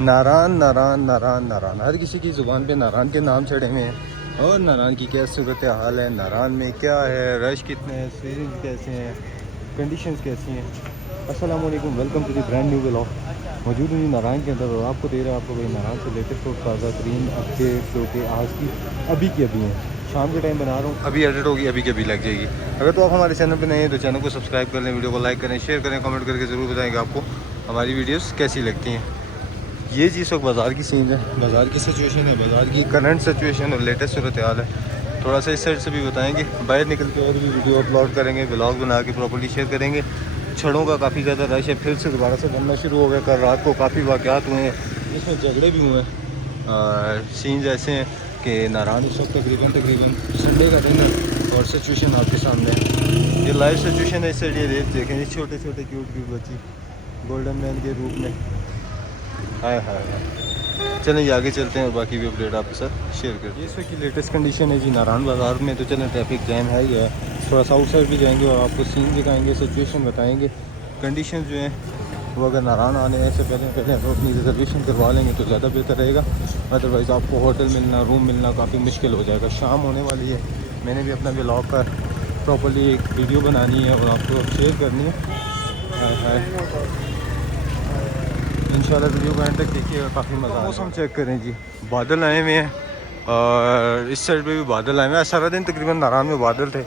नारान नारान नारान नारान, हर किसी की ज़ुबान पे नारान के नाम चढ़े हुए हैं। और नारान की क्या सूरत हाल है, नारान में क्या है, रश कितने हैं, सीरीज कैसे हैं, कंडीशंस कैसी हैं। अस्सलाम वालेकुम, welcome to the brand new vlog. मौजूद हूँ नारायण के अंदर और आपको दे रहा है आपको भाई नारायण से लेटेस्ट और ताज़ा तरीन अपडेट जो कि आज की अभी की अभी हैं। शाम के टाइम बना रहा हूँ, अभी एडिट होगी, अभी की अभी लग जाएगी। अगर तो आप हमारे चैनल पे नए हैं तो चैनल को सब्सक्राइब कर लें, वीडियो को लाइक करें, शेयर करें, कमेंट करके ज़रूर बताएंगे आपको हमारी वीडियोस कैसी लगती हैं। ये चीज़ वक्त बाज़ार की सीन है, बाज़ार की सिचुएशन है, बाज़ार की करंट सिचुएशन और लेटेस्ट सूरत हाल है। थोड़ा सा इस साइड से भी बताएंगे, बाहर निकल के और भी वीडियो अपलोड करेंगे, ब्लॉग बना के प्रॉपर्ली शेयर करेंगे। छड़ों का काफ़ी ज़्यादा रश है, फिर से दोबारा से बनना शुरू हो गया। कल रात को काफ़ी वाक़यात हुए हैं, इसमें झगड़े भी हुए हैं। सीन्स ऐसे हैं कि नारायण इस वक्त तकरीबन संडे का दिन है और सिचुएशन आपके सामने है। ये लाइव सिचुएशन है। इस साइड ये देखें, ये छोटे छोटे क्यूट बच्ची गोल्डन मैन के रूप में। हाय हाय हाय। चलें ये आगे चलते हैं और बाकी भी अपडेट आपके साथ शेयर करते हैं। इस वक्त की लेटेस्ट कंडीशन है जी नारायण बाज़ार में। तो चलें, ट्रैफिक जैम है ही है, थोड़ा सा आउट साइड भी जाएंगे और आपको सीन दिखाएंगे, सिचुएशन बताएंगे। कंडीशन जो हैं वो अगर नारायण आने से पहले आप अपनी रिजर्वेशन करवा लेंगे तो ज़्यादा बेहतर रहेगा। अदरवाइज़ आपको होटल मिलना, रूम मिलना काफ़ी मुश्किल हो जाएगा। शाम होने वाली है, मैंने भी अपना व्लॉग का प्रॉपर्ली एक वीडियो बनानी है और आपको शेयर करनी है। इंशाल्लाह वीडियो को एंड तक देखिएगा, काफ़ी मज़ा। मौसम चेक करें जी, बादल आए हुए हैं और इस साइड पे भी बादल आए हुए हैं। सारा दिन तकरीबन नारायण में बादल थे।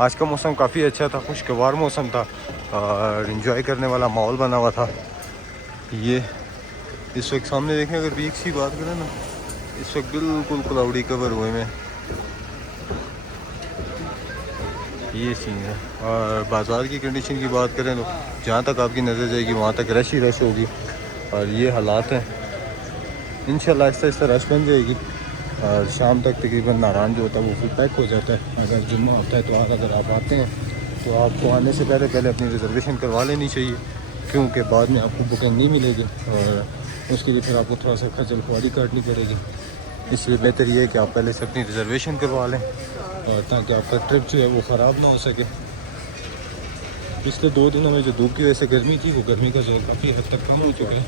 आज का मौसम काफ़ी अच्छा था, खुशगवार मौसम था और इन्जॉय करने वाला माहौल बना हुआ था। ये इस वक्त सामने देखें, अगर वीक सी बात करें ना, इस वक्त बिल्कुल क्लाउडी कवर हुए में ये सीन है। और बाज़ार की कंडीशन की बात करें तो जहाँ तक आपकी नज़र जाएगी वहाँ तक रश ही रश होगी और ये हालात हैं। इंशाल्लाह आहिस्ता आहिस्ता रश बन जाएगी और शाम तक तकरीबन नारायण जो होता है वो फुल पैक हो जाता है। अगर जुम्मा होता है तो अगर आप आते हैं तो आपको आने से पहले अपनी रिजर्वेशन करवा लेनी चाहिए, क्योंकि बाद में आपको बुकिंग नहीं मिलेगी और उसके लिए फिर आपको थोड़ा सा खजल खुआरी काटनी पड़ेगी। इसलिए बेहतर ये है कि आप पहले से अपनी रिजर्वेशन करवा लें और ताकि आपका ट्रिप जो है वो ख़राब ना हो सके। पिछले 2 दिनों में जो धूप की वजह से गर्मी थी, वो गर्मी का जोर काफ़ी हद तक कम हो चुका है,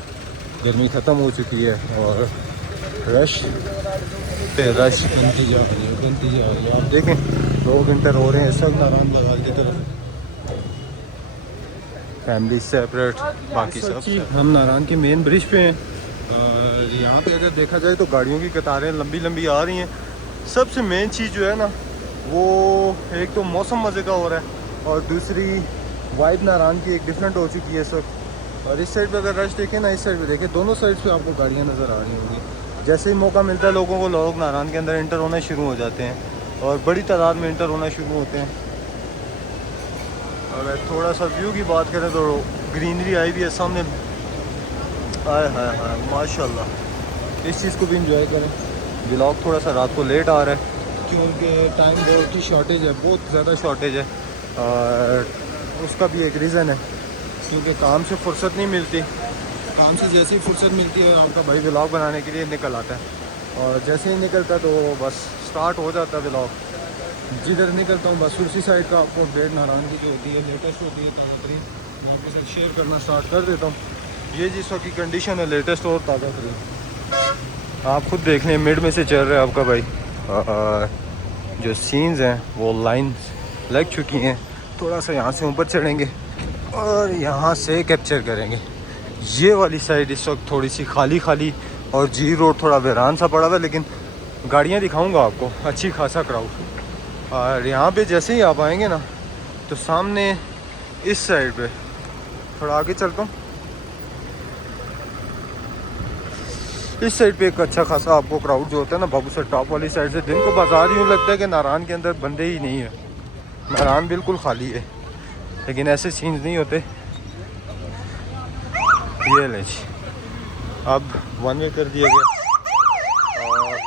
गर्मी ख़त्म हो चुकी है और रश पे रश बनती जा रही है। आप देखें, लोग इंटर हो रहे हैं इस वक्त नारायण बाज़ार की तरफ, फैमिली सेपरेट, बाकी सब। हम नारायण के मेन ब्रिज पे हैं और यहाँ पे अगर देखा जाए तो गाड़ियों की कतारें लंबी लंबी आ रही हैं। सबसे मेन चीज़ जो है ना, वो एक तो मौसम मज़े का हो रहा है और दूसरी वाइब नारायण की एक डिफरेंट हो चुकी है इस वक्त। और इस साइड पे अगर रश देखें ना, इस साइड पे देखें, दोनों साइड पे आपको गाड़ियाँ नज़र आ रही होंगी। जैसे ही मौका मिलता है लोगों को, लोग नारायण के अंदर इंटर होना शुरू हो जाते हैं और बड़ी तादाद में इंटर होना शुरू होते हैं। अगर थोड़ा सा व्यू की बात करें तो ग्रीनरी आई भी है सामने, हाय हाय हाय माशाल्लाह। इस चीज़ को भी इंजॉय करें। व्लॉग थोड़ा सा रात को लेट आ रहा है क्योंकि टाइम बहुत की शॉर्टेज है, बहुत ज़्यादा शॉर्टेज है और उसका भी एक रीज़न है क्योंकि काम से फुर्सत नहीं मिलती। काम से जैसे ही फुर्सत मिलती है आपका भाई व्लॉग बनाने के लिए निकल आता है और जैसे ही निकलता तो बस स्टार्ट हो जाता है व्लॉग। जिधर निकलता हूँ बस उसी साइड का आपको अपडेट नारायण की जो होती है, लेटेस्ट होती है, ताज़ा तरीन, मैं आपके साथ शेयर करना स्टार्ट कर देता हूँ। ये जिस वक्त की कंडीशन है लेटेस्ट और ताज़ा तरीन, आप खुद देख लें, मिड में से चल रहा है आपका भाई। जो सीन्स हैं वो लाइन लग चुकी हैं। थोड़ा सा यहाँ से ऊपर चढ़ेंगे और यहाँ से कैप्चर करेंगे। ये वाली साइड इस वक्त थोड़ी सी खाली खाली और जी रोड थोड़ा वीरान सा पड़ा हुआ है, लेकिन गाड़ियाँ दिखाऊंगा आपको, अच्छी खासा क्राउड। और यहाँ पे जैसे ही आप आएंगे ना तो सामने इस साइड पे थोड़ा आगे चलता हूँ, इस साइड पे एक अच्छा खासा आपको क्राउड जो होता है ना, बाबू सर टॉप वाली साइड से। दिन को बाजार यूँ लगता है कि नारायण के अंदर बंदे ही नहीं है, नारायण बिल्कुल खाली है, लेकिन ऐसे सीन्स नहीं होते। ये ले जी, अब 1 वे कर दिया गया और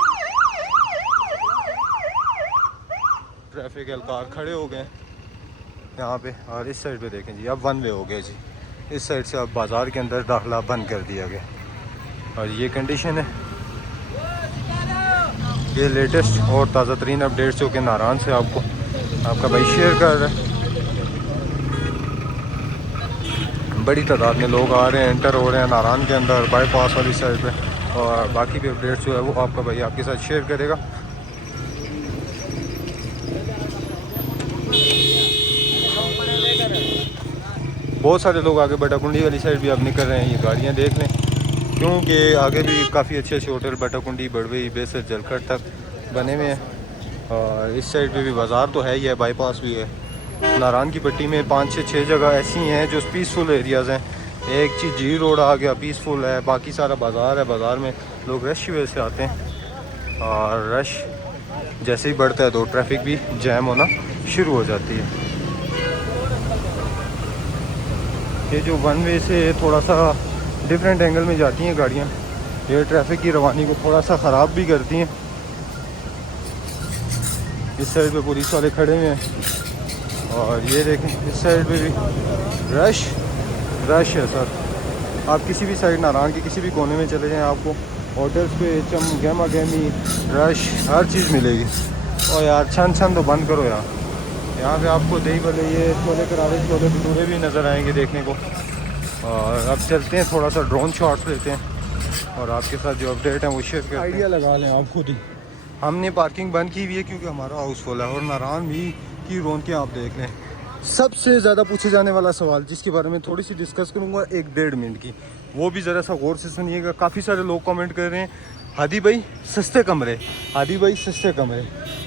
ट्रैफिक एहलकार खड़े हो गए यहाँ पे। और इस साइड पे देखें जी, अब 1 वे हो गया जी। इस साइड से अब बाज़ार के अंदर दाखिला बंद कर दिया गया और ये कंडीशन है। ये लेटेस्ट और ताज़ा तरीन अपडेट्स जो कि नारायण से आपका भाई शेयर कर रहा है। बड़ी तादाद में लोग आ रहे हैं, एंटर हो रहे हैं नारायण के अंदर बाईपास वाली साइड पे। और बाकी भी अपडेट्स जो है वो आपका भाई आपके साथ शेयर करेगा। बहुत सारे लोग आगे बटाकुंडी वाली साइड भी अब निकल रहे हैं, ये गाड़ियाँ देख लें, क्योंकि आगे भी काफ़ी अच्छे अच्छे होटल बटाकुंडी, बड़वई, बेसर, जलखट तक बने हुए हैं। और इस साइड पे भी बाज़ार तो है ही है, बाईपास भी है। नारायण की पट्टी में 5 से 6 जगह ऐसी हैं जो पीसफुल एरियाज़ हैं। एक चीज़ जी रोड आ गया, पीसफुल है, बाकी सारा बाज़ार है। बाज़ार में लोग रश की वजह से आते हैं, और रश जैसे ही बढ़ता है तो ट्रैफिक भी जैम होना शुरू हो जाती है। ये जो वन वे से थोड़ा सा डिफरेंट एंगल में जाती हैं गाड़ियाँ, ये ट्रैफिक की रवानी को थोड़ा सा ख़राब भी करती हैं। इस साइड पे पुलिस वाले खड़े हुए हैं, और ये देखें इस साइड पे भी रश है सर। आप किसी भी साइड नारायण के किसी भी कोने में चले जाएं, आपको होटल्स पे गहमा गहमी रश हर चीज़ मिलेगी। और यार छन छन तो बंद करो यार। यहाँ पे आपको दही भले ये छोले करारे, छोले भटूरे भी नज़र आएंगे देखने को। और अब चलते हैं, थोड़ा सा ड्रोन शॉट्स लेते हैं और आपके साथ जो अपडेट है वो शेयर करते हैं। आइडिया लगा लें आप खुद ही। हमने पार्किंग बंद की हुई है क्योंकि हमारा हाउसफुल है, और नारायण भी की रौनकें आप देख लें। सबसे ज़्यादा पूछे जाने वाला सवाल जिसके बारे में थोड़ी सी डिस्कस करूँगा 1-1.5 मिनट की, वो भी ज़रा सा गौर से सुनिएगा। काफ़ी सारे लोग कमेंट कर रहे हैं, हादी भाई सस्ते कमरे, हादी भाई सस्ते कमरे।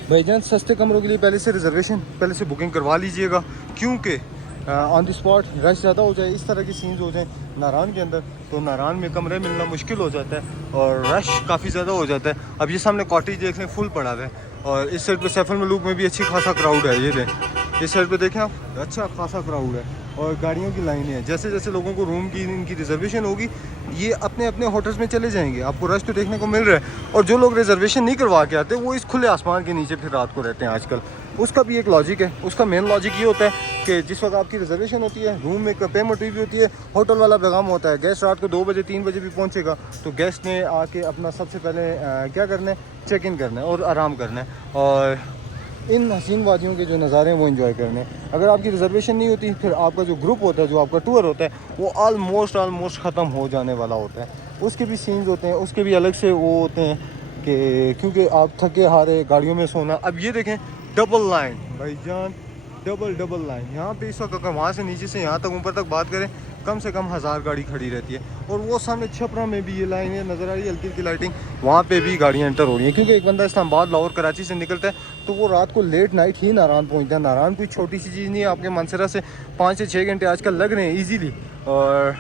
भाईजान सस्ते कमरों के लिए पहले से रिजर्वेशन, पहले से बुकिंग करवा लीजिएगा, क्योंकि ऑन द स्पॉट रश ज़्यादा हो जाए, इस तरह की सीन्स हो जाए नारायण के अंदर, तो नारायण में कमरे मिलना मुश्किल हो जाता है और रश काफ़ी ज़्यादा हो जाता है। अब ये सामने कॉटेज देख लें, फुल पड़ा है, और इस साइड पे सैफल मलूक में भी अच्छी खासा क्राउड है। ये दें इस साइड पे देखें आप, अच्छा खासा क्राउड है और गाड़ियों की लाइनें हैं। जैसे जैसे लोगों को रूम की इनकी रिजर्वेशन होगी, ये अपने अपने होटल्स में चले जाएंगे। आपको रश तो देखने को मिल रहा है, और जो लोग रिजर्वेशन नहीं करवा के आते वो इस खुले आसमान के नीचे फिर रात को रहते हैं आजकल। उसका भी एक लॉजिक है, उसका मेन लॉजिक ये होता है कि जिस वक्त आपकी रिजर्वेशन होती है, रूम में पेमेंट हुई भी होती है, होटल वाला पैगाम होता है गेस्ट रात को 2 बजे 3 बजे भी पहुंचेगा, तो गेस्ट ने आके अपना सबसे पहले क्या करना है, चेक इन करना है और आराम करना है, और इन हसीन वादियों के जो नज़ारे हैं वो एंजॉय करने हैं। अगर आपकी रिजर्वेशन नहीं होती, फिर आपका जो ग्रुप होता है, जो आपका टूर होता है, वो ऑलमोस्ट ख़त्म हो जाने वाला होता है। उसके भी सीन्स होते हैं, उसके भी अलग से वो होते हैं कि क्योंकि आप थके हारे गाड़ियों में सोना। अब ये देखें डबल लाइन भाईजान, डबल लाइन यहाँ पे इस वक्त। अगर वहाँ से नीचे से यहाँ तक ऊपर तक बात करें, कम से कम 1000 गाड़ी खड़ी रहती है। और वो सामने छपरा में भी ये लाइन है, नज़र आ रही है हल्की हल्की लाइटिंग, वहाँ पे भी गाड़ियाँ एंटर हो रही हैं। क्योंकि एक बंदा इस्लामाबाद, लाहौर, कराची से निकलता है तो वो रात को लेट नाइट ही नारायण पहुँचता है। नारायण कोई छोटी सी चीज़ नहीं है, आपके मनसरा से 5 से 6 घंटे आजकल लग रहे हैं ईजीली। और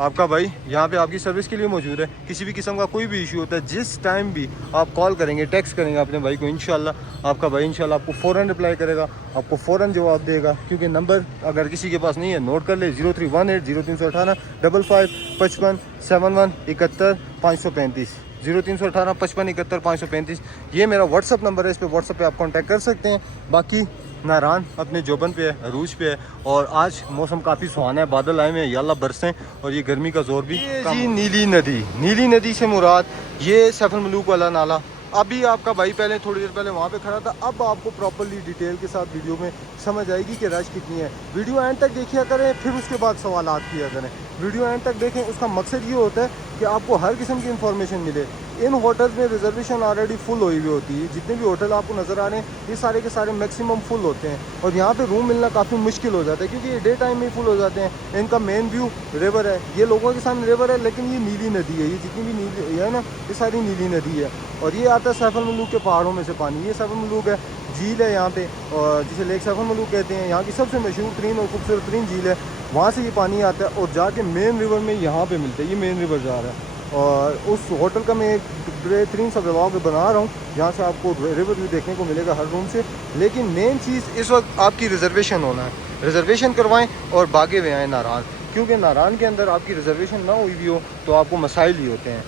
आपका भाई यहाँ पे आपकी सर्विस के लिए मौजूद है। किसी भी किस्म का कोई भी इशू होता है, जिस टाइम भी आप कॉल करेंगे, टेक्स्ट करेंगे अपने भाई को, इंशाल्लाह आपका भाई इंशाल्लाह आपको फ़ौरन रिप्लाई करेगा, आपको फ़ौरन जवाब देगा। क्योंकि नंबर अगर किसी के पास नहीं है, नोट कर ले, 0318 0318 55 55 71 71 535 0318 55 71 535। ये मेरा व्हाट्सअप नंबर है, इस पर व्हाट्सअप पे आप कांटेक्ट कर सकते हैं। बाकी नारायण अपने जोबन पे है, अरूज पे है, और आज मौसम काफ़ी सुहाना है, बादल आए हुए हैं, अल्लाह बरसें, और ये गर्मी का जोर भी कम। जी नीली नदी से मुराद ये सैफल मलूक वाला नाला। अभी आपका भाई पहले थोड़ी देर पहले वहाँ पे खड़ा था, अब आपको प्रॉपर्ली डिटेल के साथ वीडियो में समझ आएगी कि रश कितनी है। वीडियो एंड तक देखिए करें, फिर उसके बाद सवालात किया करें। वीडियो एंड तक देखें, उसका मकसद ये होता है कि आपको हर किस्म की इन्फॉर्मेशन मिले। इन होटल्स में रिजर्वेशन ऑलरेडी फुल हुई हुई होती है। जितने भी होटल आपको नज़र आ रहे हैं, ये सारे के सारे मैक्सिमम फुल होते हैं, और यहाँ पे रूम मिलना काफ़ी मुश्किल हो जाता है, क्योंकि ये डे टाइम में फुल हो जाते हैं। इनका मेन व्यू रिवर है, ये लोगों के सामने रिवर है, लेकिन ये नीली नदी है। ये जितनी भी नीली है ना, ये सारी नीली नदी है, और ये आता है सैफल मलूक के पहाड़ों में से पानी। ये सैफल मलूक है, झील है यहाँ पे, और जिसे लेक सैफल मलूक कहते हैं, यहाँ की सबसे मशहूर तरीन और खूबसूरत तरीन झील है। वहाँ से ये पानी आता है और जाके मेन रिवर में यहाँ पे मिलता है। ये मेन रिवर जा रहा है, और उस होटल का मैं एक बेहतरीन सा ब्लॉग बना रहा हूँ, जहाँ से आपको रिवर व्यू देखने को मिलेगा हर रूम से। लेकिन मेन चीज़ इस वक्त आपकी रिजर्वेशन होना है। रिजर्वेशन करवाएं और भागे हुए आएँ नारायण, क्योंकि नारायण के अंदर आपकी रिजर्वेशन ना हुई भी हो तो आपको मसाइल ही होते हैं।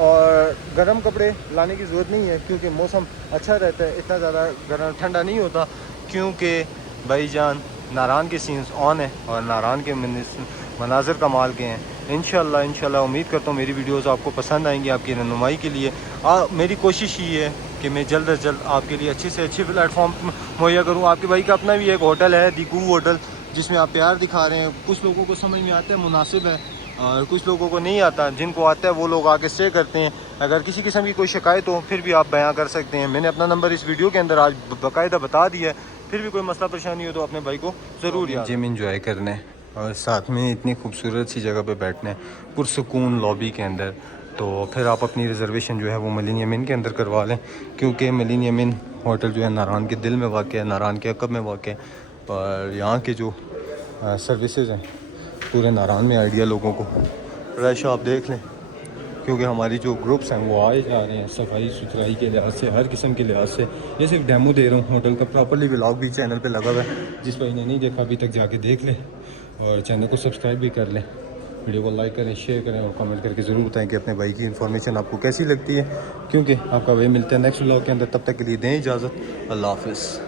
और गर्म कपड़े लाने की ज़रूरत नहीं है, क्योंकि मौसम अच्छा रहता है, इतना ज़्यादा गर्म ठंडा नहीं होता, क्योंकि भाईजान नारायण के सीन्स ऑन है और नारायण के मनाज़र कमाल के हैं। इंशाल्लाह उम्मीद करता हूँ मेरी वीडियोस आपको पसंद आएंगी। आपकी रहनुमाई के लिए मेरी कोशिश ये है कि मैं जल्द अज जल्द आपके लिए अच्छे से अच्छे प्लेटफॉर्म मुहैया करूँ। आपके भाई का अपना भी एक होटल है, दीकू होटल, जिसमें आप प्यार दिखा रहे हैं। कुछ लोगों को समझ में आता है, मुनासिब है, और कुछ लोगों को नहीं आता। जिनको आता है वो लोग आके स्टे करते हैं। अगर किसी किस्म की कोई शिकायत हो फिर भी आप बयां कर सकते हैं। मैंने अपना नंबर इस वीडियो के अंदर आज बाकायदा बता दिया है। फिर भी कोई मसला परेशानी हो तो अपने भाई को ज़रूर याद। जिम इंजॉय करने और साथ में इतनी खूबसूरत सी जगह पे बैठने, पुरसुकून लॉबी के अंदर। तो फिर आप अपनी रिज़र्वेशन जो है वो मिलेनियम इन के अंदर करवा लें, क्योंकि मिलेनियम इन होटल जो है नारान के दिल में वाक़ है, नारान के अकब में वाक़ है। और यहाँ के जो सर्विसेज हैं पूरे नारान में आइडिया लोगों को। रश आप देख लें, क्योंकि हमारी जो ग्रुप्स हैं वो आए जा रहे हैं सफाई सुथराई के लिहाज से, हर किस्म के लिहाज से। ये सिर्फ डेमो दे रहा हूँ होटल का, प्रॉपरली व्लॉग भी चैनल पे लगा हुआ है। जिस भाई ने नहीं देखा अभी तक जाके देख लें और चैनल को सब्सक्राइब भी कर लें। वीडियो को लाइक करें, शेयर करें और कमेंट करके ज़रूर बताएं कि अपने भाई की इन्फॉर्मेशन आपको कैसी लगती है। क्योंकि आपका भाई मिलते हैं नेक्स्ट व्लॉग के अंदर। तब तक के लिए दें इजाज़त। अल्लाह हाफ़िज़।